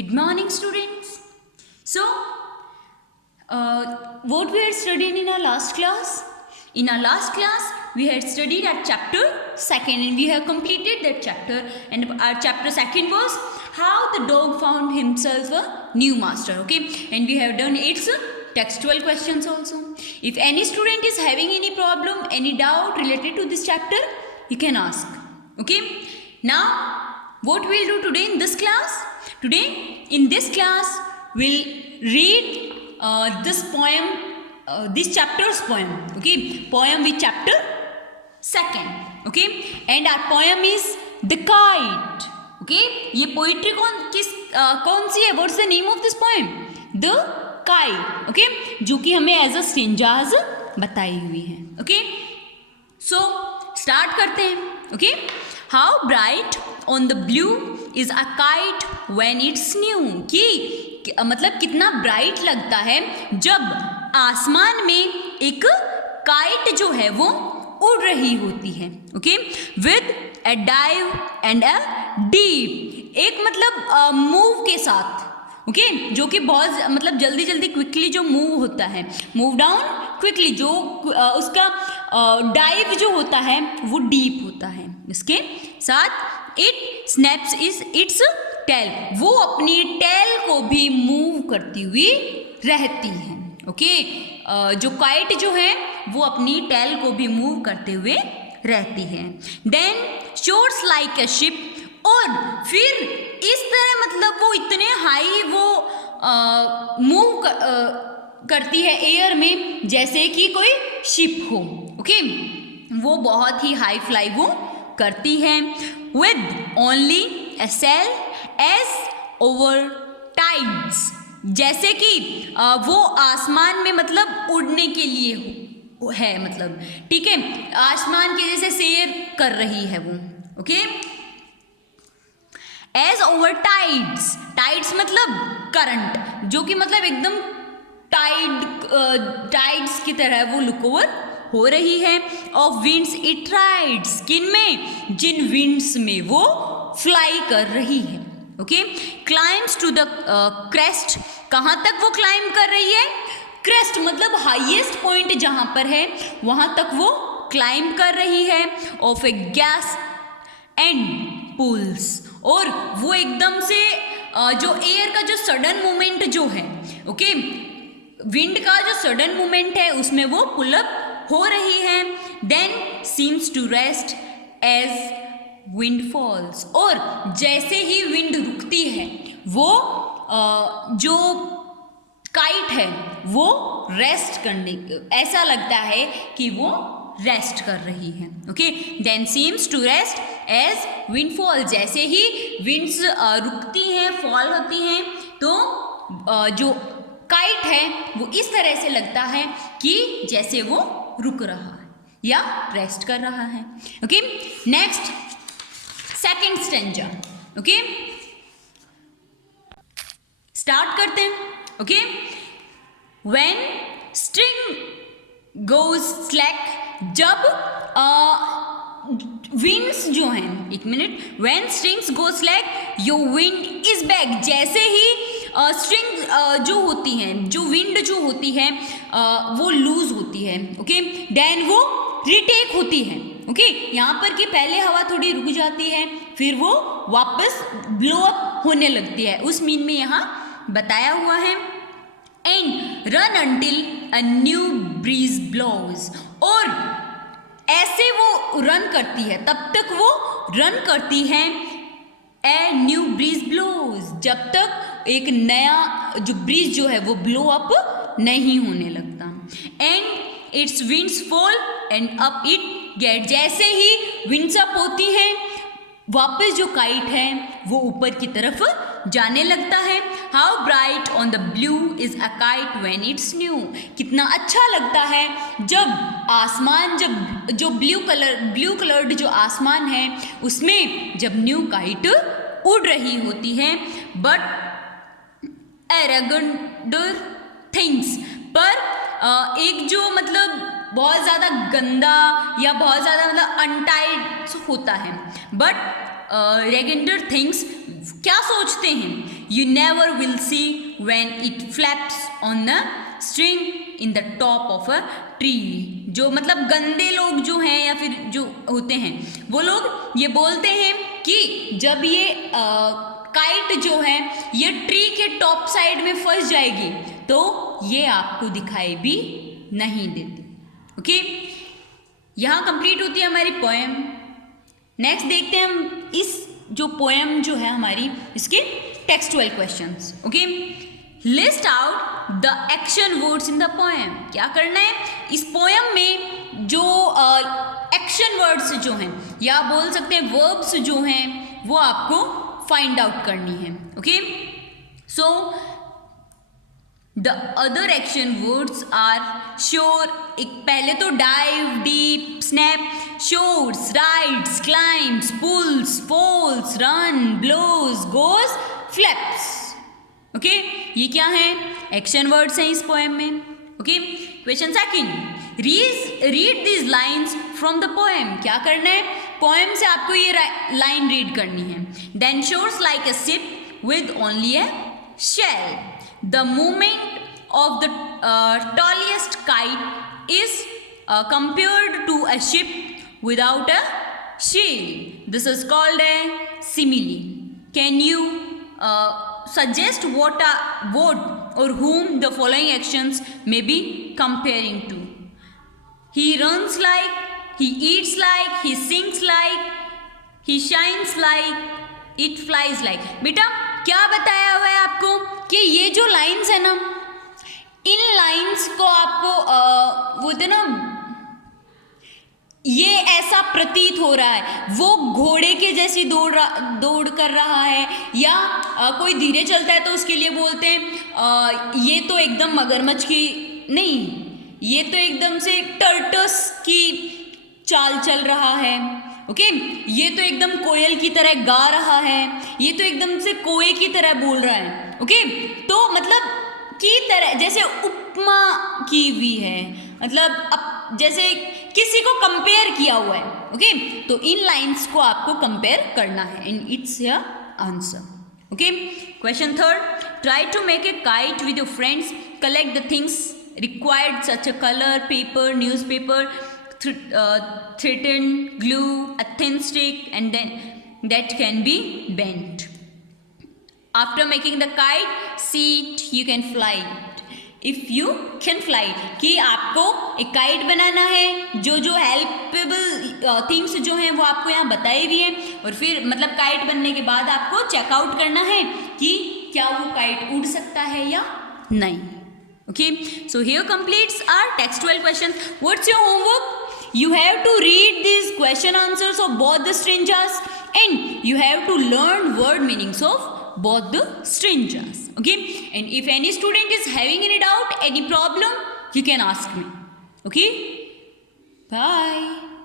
Good morning, students. So, what we had studied in our last class? In our last class, we had studied at chapter 2nd and we have completed that chapter. And our chapter 2nd was how the dog found himself a new master. Okay, and we have done its textual questions also. If any student is having any problem, any doubt related to this chapter, you can ask. Okay, now what we'll do today in this class? Today in this class, we'll read this poem, this chapter's poem. Okay, poem with chapter 2nd. Okay, and our poem is The Kite. Okay, ये poetry कौन सी है? What's the name of this poem? The Kite. Okay, जो कि हमें as a stanzas बताई हुई है. Okay, so start करते हैं. Okay, how bright on the blue is a kite when it's new. कि मतलब कितना ब्राइट लगता है जब आसमान में एक काइट जो है वो उड़ रही होती है. Okay, with a dive and a deep. एक मतलब मूव के साथ. ओके, जो कि बहुत मतलब जल्दी जल्दी क्विकली जो मूव होता है, मूव डाउन क्विकली, जो उसका डाइव जो होता है वो डीप होता है. इसके साथ इट स्नैप्स इट्स टेल. वो अपनी टेल को भी मूव करती हुई रहती है. ओके, जो काइट जो है वो अपनी टेल को भी मूव करते हुए रहती है. Then soars like a ship. और फिर इस तरह मतलब वो इतने हाई वो मूव करती है एयर में जैसे कि कोई शिप हो. ओके, वो बहुत ही हाई फ्लाई वो करती है. With only a sail as over tides. जैसे कि वो आसमान में मतलब उड़ने के लिए है, मतलब ठीक है, आसमान के जैसे सैर कर रही है वो. Okay, as over tides. Tides मतलब करंट, जो कि मतलब एकदम टाइड्स की तरह वो लुक ओवर हो रही है. Of winds it rides. किन में? जिन विंड्स में वो फ्लाई कर रही है. Okay, climbs to the crest. कहाँ तक वो क्लाइम कर रही है? क्रेस्ट मतलब हाईएस्ट पॉइंट जहाँ पर है वहाँ तक वो क्लाइम कर रही है. Of a gust and pulls. और वो एकदम से जो एयर का जो सडन मूवमेंट जो है, ओके, विंड का जो सडन मूवमेंट है उसमें वो पुलअप हो रही है. Then seems to rest as wind falls. और जैसे ही विंड रुकती है वो जो काइट है वो रेस्ट करने, ऐसा लगता है कि वो रेस्ट कर रही है. Okay, then seems to rest as wind fall. जैसे ही विंड्स रुकती हैं, फॉल होती हैं, तो जो काइट है वो इस तरह से लगता है कि जैसे वो रुक रहा है या रेस्ट कर रहा है. Okay, next second stanza. Okay, start करते हैं. Okay, when string goes slack. जब विंड्स जो हैं, एक minute, when strings go slack your wind is back. जैसे ही स्ट्रिंग जो होती हैं, जो विंड जो होती है वो लूज होती है. ओके, देन वो रिटेक होती है. ओके, यहाँ पर कि पहले हवा थोड़ी रुक जाती है फिर वो वापस ब्लो अप होने लगती है, उस मीन में यहाँ बताया हुआ है. And run until a new breeze blows. और ऐसे वो रन करती है, तब तक वो रन करती है. A new breeze blows. जब तक एक नया जो ब्रीज जो है वो ब्लो अप नहीं होने लगता. And it's winds fall and up it get. जैसे ही विंड्स अप होती हैं वापस जो काइट है वो ऊपर की तरफ जाने लगता है. How bright on the blue is a kite when it's new. कितना अच्छा लगता है जब आसमान, जब जो ब्लू कलर्ड जो आसमान है उसमें जब न्यू काइट उड़ रही होती है. बट एरेगेंडर थिंग्स. पर एक जो मतलब बहुत ज़्यादा गंदा या बहुत ज़्यादा मतलब अनटाइड होता है. बट रेगेंडर थिंग्स क्या सोचते हैं you never will see when it flaps on the string in the top of a tree. जो मतलब गंदे लोग जो हैं या फिर जो होते हैं वो लोग ये बोलते हैं कि जब ये काइट जो है ये ट्री के टॉप साइड में फंस जाएगी तो ये आपको दिखाई भी नहीं देती. ओके, यहाँ कंप्लीट होती है हमारी पोएम. नेक्स्ट देखते हैं हम इस जो पोएम जो है हमारी इसके textual questions. Okay, list out the action words in the poem. क्या करना है, इस पोएम में जो एक्शन वर्ड्स जो हैं या बोल सकते हैं वर्ब्स जो हैं वो आपको फाइंड आउट करनी है. Okay, so the other action words are sure. एक पहले तो dive, deep, snap, soars, rides, climbs, pulls, falls, run, blows, goes, flaps. Okay, ये क्या है, एक्शन वर्ड्स हैं इस पोएम में. Okay, question second, read these lines from the poem. क्या करना है, पोएम से आपको ये लाइन रीड करनी है. Then soars like a ship with only a sail. The movement of the tallest kite is compared to a ship without a sail. This is called a simile. Can you suggest what or whom the following actions may be comparing to? He runs like, he eats like, he sings like, he shines like, it flies like. बेटा क्या बताया हुआ है आपको कि ये जो lines है ना, इन लाइंस को आपको वो ना ये ऐसा प्रतीत हो रहा है वो घोड़े के जैसी दौड़ कर रहा है या कोई धीरे चलता है तो उसके लिए बोलते हैं ये तो एकदम मगरमच्छ की नहीं, ये तो एकदम से टर्टस की चाल चल रहा है. ओके, ये तो एकदम कोयल की तरह गा रहा है, ये तो एकदम से कोए की तरह बोल रहा है. ओके, तो मतलब की तरह जैसे उपमा की हुई है, मतलब जैसे किसी को कंपेयर किया हुआ है. ओके, तो इन लाइंस को आपको कंपेयर करना है and it's your answer. Okay, question third, try to make a kite with your friends. Collect the things required such a colour, paper, newspaper, threaten, glue, a thin stick, and then that can be bent. After making the kite, see it, you can fly it. If you can fly it, कि आपको एक kite बनाना है, जो जो हेल्पेबल things जो हैं वो आपको यहाँ बताई हुई है और फिर मतलब काइट बनने के बाद आपको चेकआउट करना है कि क्या वो काइट उड़ सकता है या नहीं. Okay, so here completes our textual questions. What's your homework? You have to read these question answers of both the stanzas and you have to learn word meanings of both the stanzas. Okay, and if any student is having any doubt, any problem, you can ask me. Okay, bye.